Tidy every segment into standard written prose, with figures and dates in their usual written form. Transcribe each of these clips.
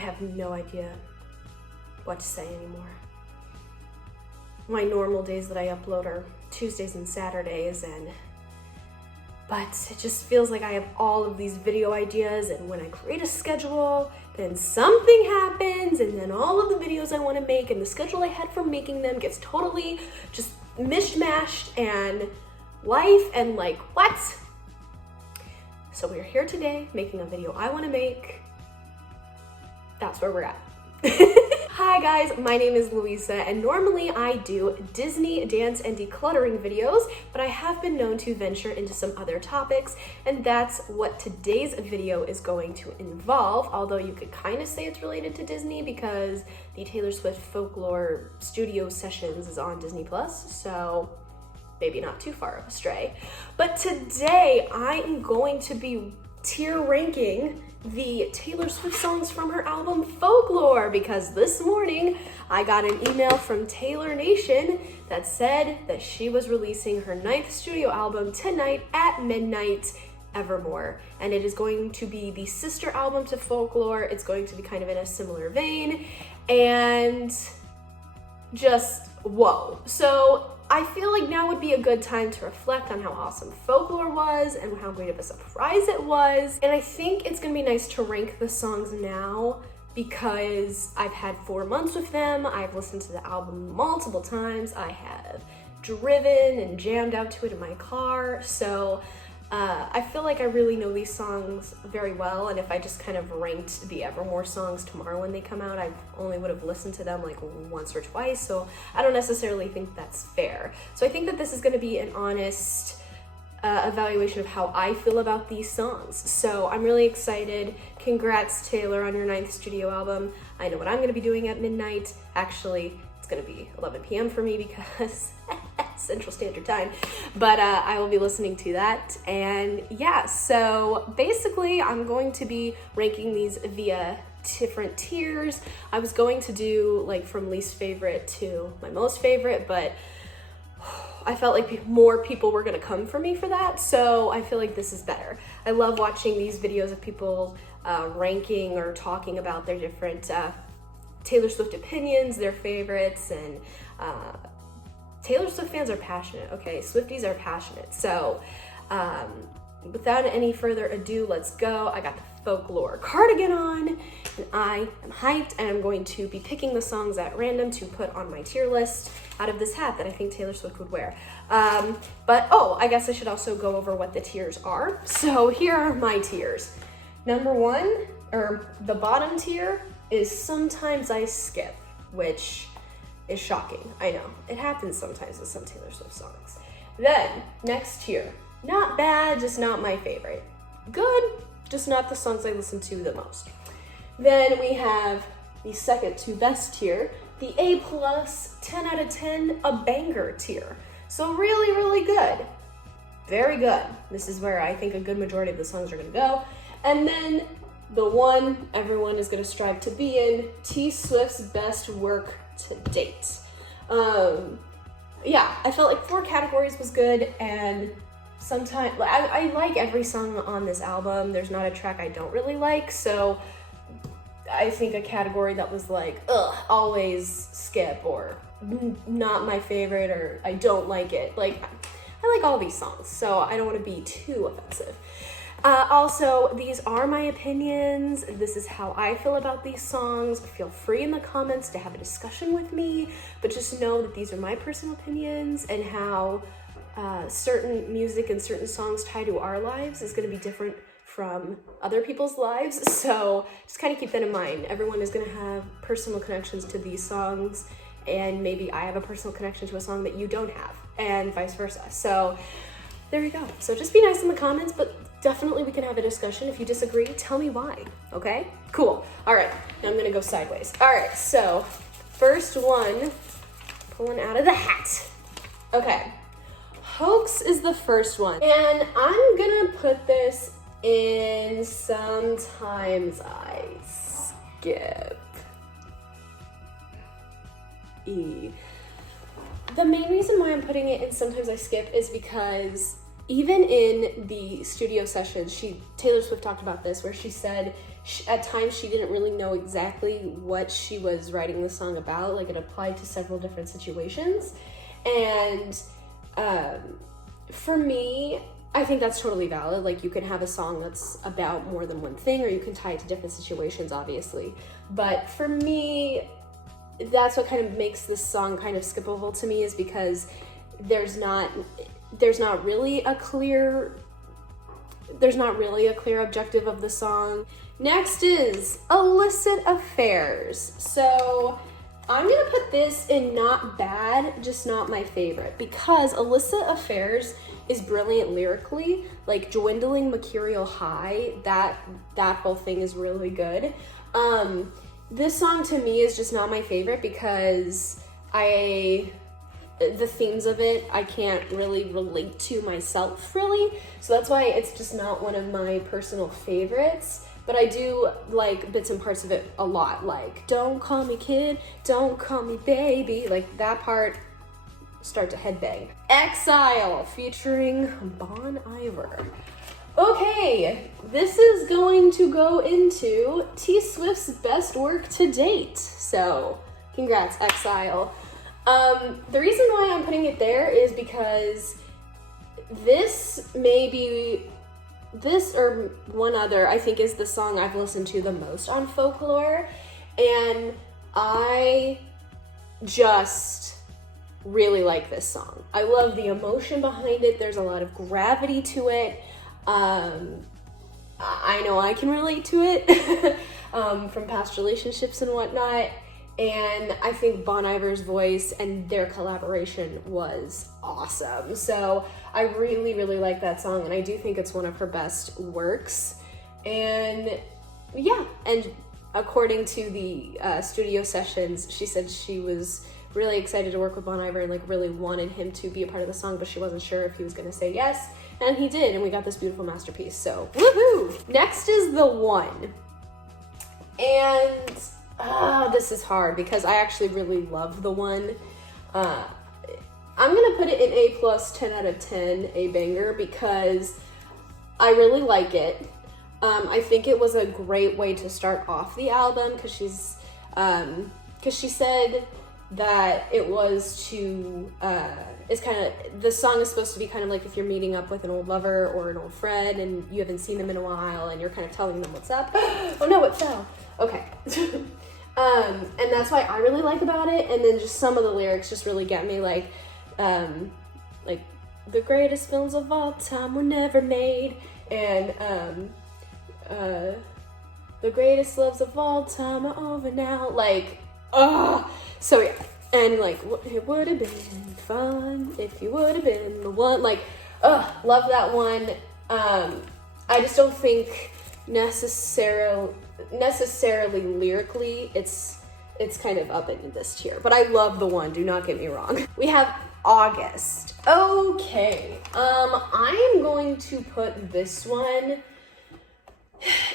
have no idea what to say anymore. My normal days that I upload are Tuesdays and Saturdays, but it just feels like I have all of these video ideas, and when I create a schedule, then something happens, and then all of the videos I want to make and the schedule I had for making them gets totally just mishmashed, and life and like, what? So we're here today making a video I want to make. That's where we're at. Hi guys, my name is Louisa, and normally I do Disney dance and decluttering videos, but I have been known to venture into some other topics, and that's what today's video is going to involve, although you could kind of say it's related to Disney because the Taylor Swift Folklore Studio Sessions is on Disney+, so maybe not too far astray. But today I am going to be tier ranking the Taylor Swift songs from her album Folklore, because this morning I got an email from Taylor Nation that said that she was releasing her 9th studio album tonight at midnight, Evermore, and it is going to be the sister album to Folklore. It's going to be kind of in a similar vein, and just whoa. So I feel like now would be a good time to reflect on how awesome Folklore was and how great of a surprise it was. And I think it's gonna be nice to rank the songs now because I've had 4 months with them. I've listened to the album multiple times. I have driven and jammed out to it in my car. So I feel like I really know these songs very well, and if I just kind of ranked the Evermore songs tomorrow when they come out, I only would have listened to them like once or twice, so I don't necessarily think that's fair. So I think that this is going to be an honest evaluation of how I feel about these songs. So I'm really excited. Congrats, Taylor, on your 9th studio album. I know what I'm going to be doing at midnight. Actually, it's going to be 11 p.m. for me because Central Standard Time, but I will be listening to that. And yeah, so basically I'm going to be ranking these via different tiers. I was going to do like from least favorite to my most favorite, but I felt like more people were going to come for me for that, so I feel like this is better. I love watching these videos of people ranking or talking about their different Taylor Swift opinions, their favorites, and Taylor Swift fans are passionate, okay? Swifties are passionate. So without any further ado, let's go. I got the Folklore cardigan on, and I am hyped, and I'm going to be picking the songs at random to put on my tier list out of this hat that I think Taylor Swift would wear. But I guess I should also go over what the tiers are. So here are my tiers. Number 1, or the bottom tier, is Sometimes I Skip, which is shocking. I know, it happens sometimes with some Taylor Swift songs. Then, next tier, not bad, just not my favorite. Good, just not the songs I listen to the most. Then we have the second to best tier, the A+, 10 out of 10, a banger tier. So really, really good. Very good. This is where I think a good majority of the songs are gonna go. And then the one everyone is gonna strive to be in, T Swift's best work to date. Yeah, I felt like 4 categories was good, and sometimes I like every song on this album. There's not a track I don't really like, so I think a category that was like, always skip, or not my favorite, or I don't like it. Like, I like all these songs, so I don't want to be too offensive. Also, these are my opinions. This is how I feel about these songs. Feel free in the comments to have a discussion with me, but just know that these are my personal opinions, and how certain music and certain songs tie to our lives is going to be different from other people's lives. So just kind of keep that in mind. Everyone is going to have personal connections to these songs, and maybe I have a personal connection to a song that you don't have, and vice versa. So there you go. So just be nice in the comments, but definitely we can have a discussion. If you disagree, tell me why, okay? Cool. All right, now I'm gonna go sideways. All right, so first one, pulling out of the hat. Okay, Hoax is the first one, and I'm gonna put this in Sometimes I Skip. The main reason why I'm putting it in Sometimes I Skip is because even in the studio sessions, Taylor Swift talked about this, where she said at times she didn't really know exactly what she was writing the song about. Like, it applied to several different situations. And for me, I think that's totally valid. Like, you can have a song that's about more than one thing, or you can tie it to different situations, obviously. But for me, that's what kind of makes this song kind of skippable to me, is because there's not really a clear objective of the song. Next is illicit affairs. So I'm gonna put this in not bad, just not my favorite, because illicit affairs is brilliant lyrically. Like, dwindling mercurial high, that whole thing is really good. This song to me is just not my favorite because the themes of it, I can't really relate to myself, really. So that's why it's just not one of my personal favorites. But I do like bits and parts of it a lot. Like, don't call me kid, don't call me baby. Like, that part, start to headbang. Exile, featuring Bon Iver. Okay, this is going to go into T Swift's best work to date. So, congrats, Exile. The reason why I'm putting it there is because this or one other, I think, is the song I've listened to the most on Folklore, and I just really like this song. I love the emotion behind it. There's a lot of gravity to it. I know I can relate to it from past relationships and whatnot. And I think Bon Iver's voice and their collaboration was awesome. So I really, really like that song, and I do think it's one of her best works. And yeah, and according to the studio sessions, she said she was really excited to work with Bon Iver and like really wanted him to be a part of the song, but she wasn't sure if he was gonna say yes, and he did, and we got this beautiful masterpiece. So woohoo! Next is The One. And this is hard because I actually really love The One. I'm gonna put it in A plus, 10 out of 10, a banger, because I really like it. I think it was a great way to start off the album, because she said that it was to, it's kind of, the song is supposed to be kind of like if you're meeting up with an old lover or an old friend and you haven't seen them in a while and you're kind of telling them what's up. Oh no, it fell. Okay. And that's why I really like about it. And then just some of the lyrics just really get me, like the greatest films of all time were never made, and the greatest loves of all time are over now. Like, so yeah. And like, it would have been fun if you would have been the one. Like, love that one. I just don't think necessarily lyrically it's kind of up in this tier, but I love The One, do not get me wrong. We have August. Okay, I am going to put this one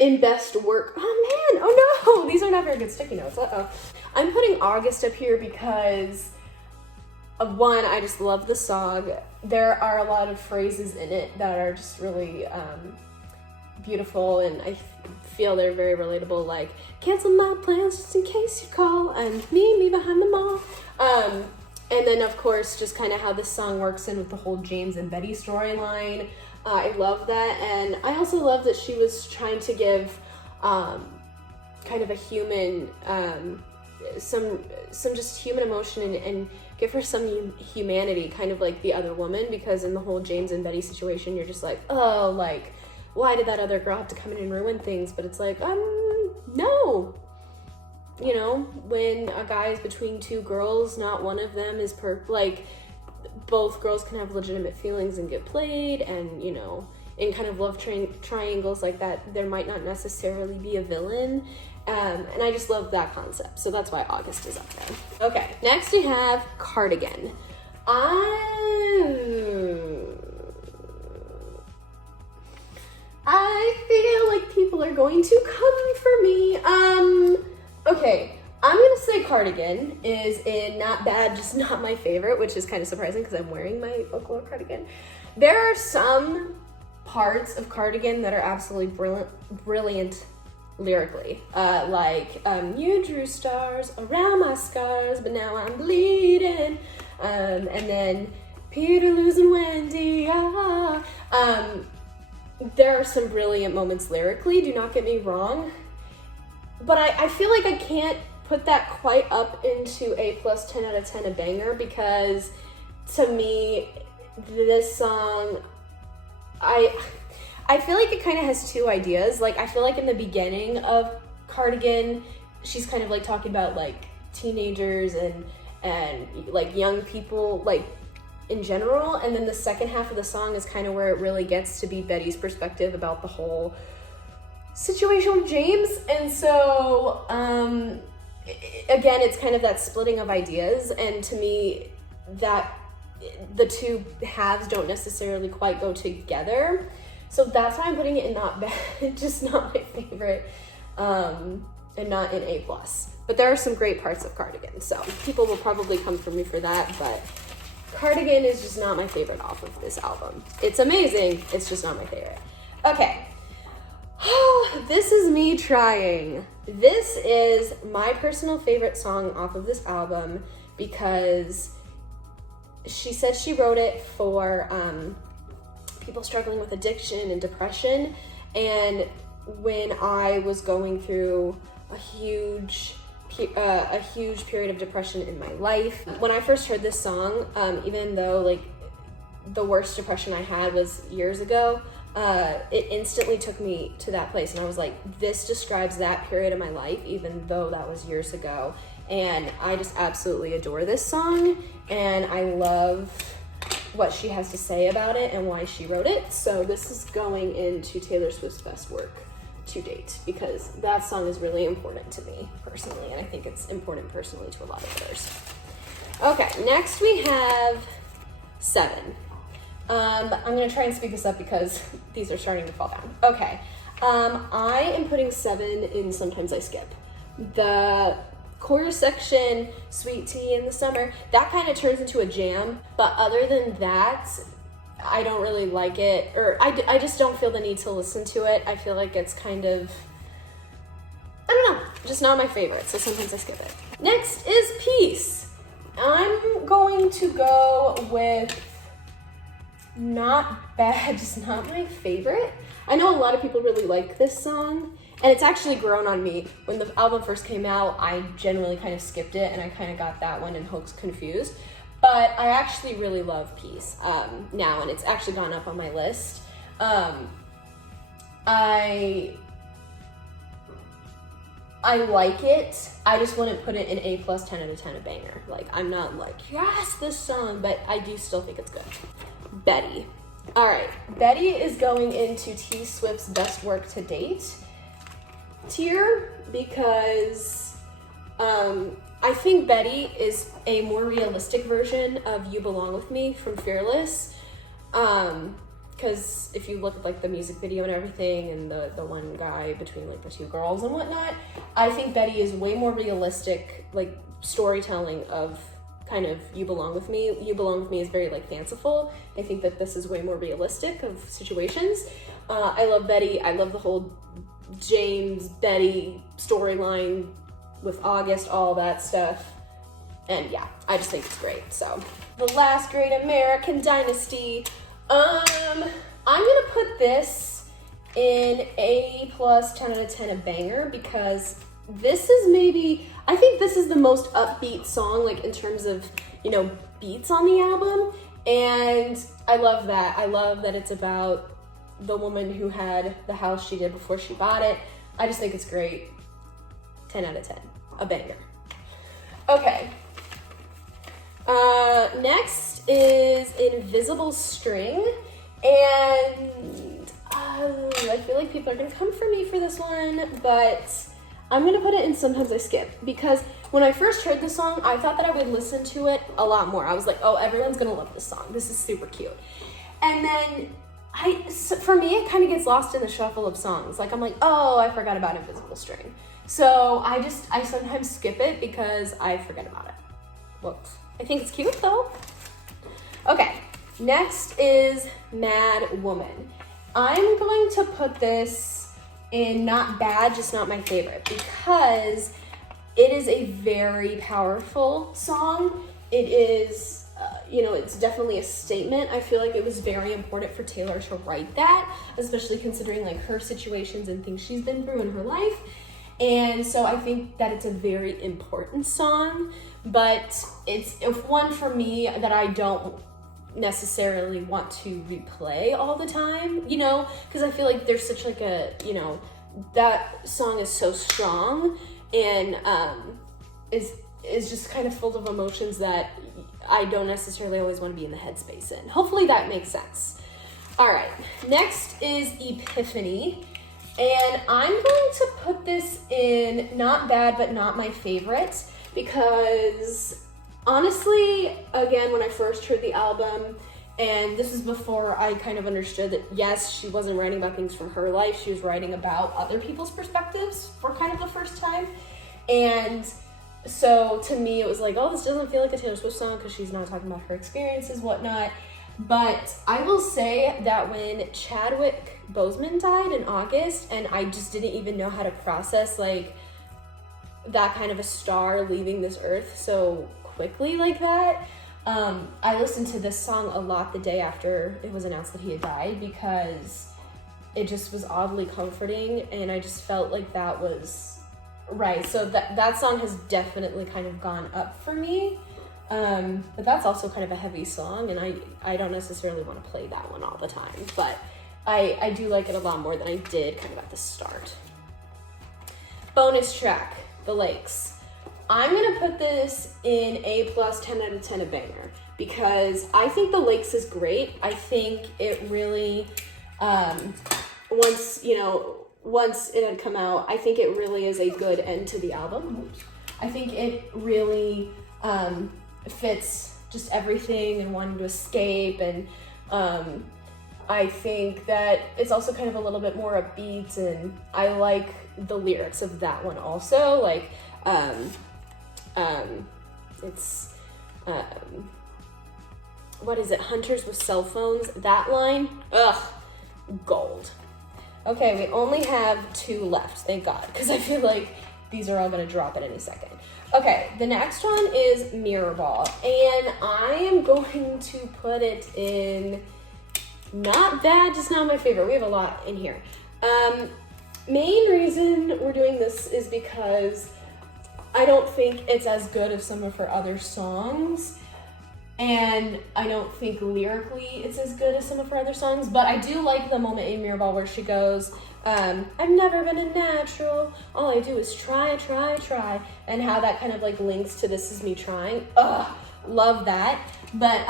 in best work. Oh man, oh no, these are not very good sticky notes. I'm putting August up here because of one, I just love the song. There are a lot of phrases in it that are just really beautiful, and I feel they're very relatable, like cancel my plans just in case you call, and meet me behind the mall. And then of course just kind of how this song works in with the whole James and Betty storyline. I love that, and I also love that she was trying to give kind of a human, some just human emotion, and give her some humanity, kind of like the other woman, because in the whole James and Betty situation, you're just like, oh, like, why did that other girl have to come in and ruin things? But it's like, no. You know, when a guy is between two girls, not one of them is like, both girls can have legitimate feelings and get played, and, you know, in kind of love triangles like that, there might not necessarily be a villain. And I just love that concept. So that's why August is up there. Okay, next we have Cardigan. I feel like people are going to come for me. Okay, I'm gonna say Cardigan is in not bad, just not my favorite, which is kind of surprising because I'm wearing my Folklore cardigan. There are some parts of Cardigan that are absolutely brilliant lyrically. You drew stars around my scars, but now I'm bleeding. And then Peter losing Wendy. There are some brilliant moments lyrically, do not get me wrong. But I feel like I can't put that quite up into A plus 10 out of 10 a banger, because to me, this song, I feel like it kind of has two ideas. Like, I feel like in the beginning of Cardigan, she's kind of like talking about like teenagers and like young people, like in general. And then the second half of the song is kind of where it really gets to be Betty's perspective about the whole situation with James. And so, again, it's kind of that splitting of ideas. And to me, that the two halves don't necessarily quite go together. So that's why I'm putting it in not bad, just not my favorite, and not in A+. But there are some great parts of Cardigan, so people will probably come for me for that, but Cardigan is just not my favorite off of this album. It's amazing, it's just not my favorite. Okay, this is me trying. This is my personal favorite song off of this album, because she said she wrote it for people struggling with addiction and depression. And when I was going through a huge period of depression in my life, when I first heard this song, even though like the worst depression I had was years ago, it instantly took me to that place. And I was like, this describes that period of my life, even though that was years ago. And I just absolutely adore this song, and I love what she has to say about it and why she wrote it. So this is going into Taylor Swift's best work to date, because that song is really important to me personally, and I think it's important personally to a lot of others. Okay, next we have 7. I'm gonna try and speed this up because these are starting to fall down. Okay, I am putting 7 in Sometimes I Skip. The chorus section, Sweet Tea in the Summer, that kind of turns into a jam, but other than that, I don't really like it, or I just don't feel the need to listen to it. I feel like it's kind of, I don't know, just not my favorite, so sometimes I skip it. Next is Peace. I'm going to go with not bad, just not my favorite. I know a lot of people really like this song, and it's actually grown on me. When the album first came out, I generally kind of skipped it, and I kind of got that one and Hoax confused. But I actually really love Peace now, and it's actually gone up on my list. I like it. I just wouldn't put it in A plus 10 out of 10 a banger. Like, I'm not like, yes, this song, but I do still think it's good. Betty. All right, Betty is going into T Swift's best work to date tier, because I think Betty is a more realistic version of You Belong With Me from Fearless. Because if you look at like the music video and everything, and the one guy between like the two girls and whatnot, I think Betty is way more realistic, like storytelling of kind of You Belong With Me. You Belong With Me is very like fanciful. I think that this is way more realistic of situations. I love Betty. I love the whole James, Betty storyline with August, all that stuff. And yeah, I just think it's great. So the last great American dynasty. I'm gonna put this in A plus 10 out of 10 a banger, because this is maybe, I think this is the most upbeat song, like in terms of, you know, beats on the album. And I love that. I love that it's about the woman who had the house she did before she bought it. I just think it's great. 10 out of 10. A banger. Okay. Next is Invisible String. And I feel like people are going to come for me for this one, but I'm going to put it in Sometimes I Skip, because when I first heard this song, I thought that I would listen to it a lot more. I was like, oh, everyone's going to love this song. This is super cute. And then for me, it kind of gets lost in the shuffle of songs. Like, I'm like, oh, I forgot about Invisible String. So I sometimes skip it because I forget about it. Whoops. I think it's cute though. Okay, next is Mad Woman. I'm going to put this in not bad, just not my favorite, because it is a very powerful song. It is, it's definitely a statement. I feel like it was very important for Taylor to write that, especially considering like her situations and things she's been through in her life. And so I think that it's a very important song, but it's one for me that I don't necessarily want to replay all the time, because I feel like there's such like a, that song is so strong and is just kind of full of emotions that I don't necessarily always want to be in the headspace in. Hopefully that makes sense. All right, next is Epiphany. And I'm going to put this in not bad, but not my favorite, because honestly, again, when I first heard the album, and this is before I kind of understood that, yes, she wasn't writing about things from her life, she was writing about other people's perspectives for kind of the first time. And so to me, it was like, oh, this doesn't feel like a Taylor Swift song because she's not talking about her experiences, whatnot. But I will say that when Chadwick Boseman died in August, and I just didn't even know how to process like that kind of a star leaving this earth so quickly like that, I listened to this song a lot the day after it was announced that he had died, because it just was oddly comforting, and I just felt like that was right. So that song has definitely kind of gone up for me. But that's also kind of a heavy song, and I don't necessarily want to play that one all the time, but I do like it a lot more than I did kind of at the start. Bonus track, The Lakes. I'm going to put this in A+, 10 out of 10, a banger, because I think The Lakes is great. I think it really, once it had come out, I think it really is a good end to the album. I think it really fits just everything and wanting to escape, and I think that it's also kind of a little bit more upbeat, and I like the lyrics of that one also. Like it's what is it, hunters with cell phones, that line, gold. Okay, we only have 2 left, thank God, because I feel like these are all going to drop at any second. Okay, the next one is Mirrorball, and I am going to put it in not bad, just not my favorite. We have a lot in here. Main reason we're doing this is because I don't think it's as good as some of her other songs, and I don't think lyrically it's as good as some of her other songs, but I do like the moment in Mirrorball where she goes, I've never been a natural, all I do is try, and how that kind of like links to This Is Me Trying. Love that. But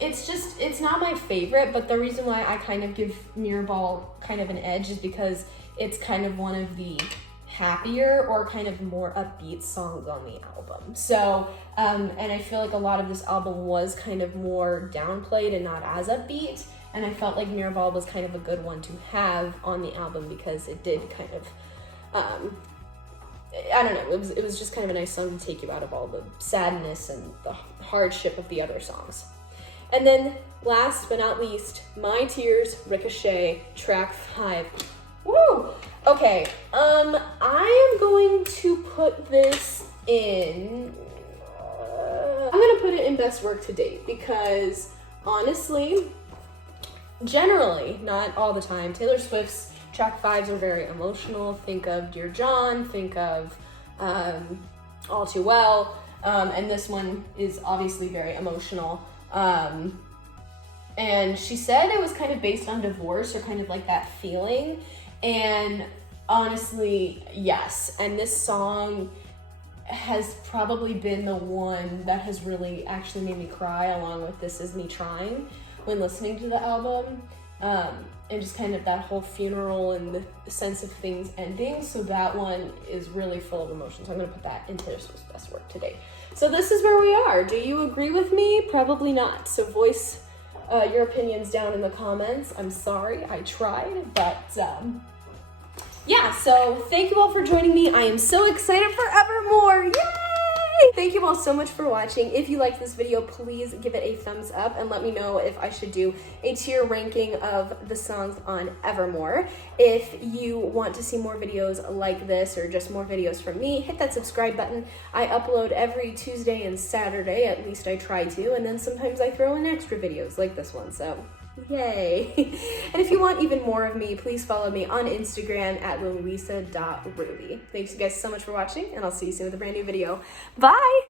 it's not my favorite, but the reason why I kind of give Mirrorball kind of an edge is because it's kind of one of the happier or kind of more upbeat songs on the album. So, and I feel like a lot of this album was kind of more downplayed and not as upbeat, and I felt like Mirrorball was kind of a good one to have on the album because it did kind of, I don't know, it was just kind of a nice song to take you out of all the sadness and the hardship of the other songs. And then last but not least, My Tears, Ricochet, track 5. Woo! Okay, I am going to put this in, I'm gonna put it in best work to date, because honestly, generally, not all the time, Taylor Swift's track 5s are very emotional. Think of Dear John, think of All Too Well, and this one is obviously very emotional. And she said it was kind of based on divorce or kind of like that feeling. And honestly, yes. And this song has probably been the one that has really actually made me cry, along with This Is Me Trying, when listening to the album. And just kind of that whole funeral and the sense of things ending. So that one is really full of emotion. So I'm going to put that in Taylor Swift's best work today. So this is where we are. Do you agree with me? Probably not. So voice your opinions down in the comments. I'm sorry, I tried, but yeah, so thank you all for joining me. I am so excited for Evermore. Yay! Thank you all so much for watching. If you liked this video, please give it a thumbs up and let me know if I should do a tier ranking of the songs on Evermore. If you want to see more videos like this or just more videos from me, hit that subscribe button. I upload every Tuesday and Saturday, at least I try to, and then sometimes I throw in extra videos like this one, so yay. And if you want even more of me, please follow me on Instagram at louisa.ruby. Thanks you guys so much for watching, and I'll see you soon with a brand new video. Bye!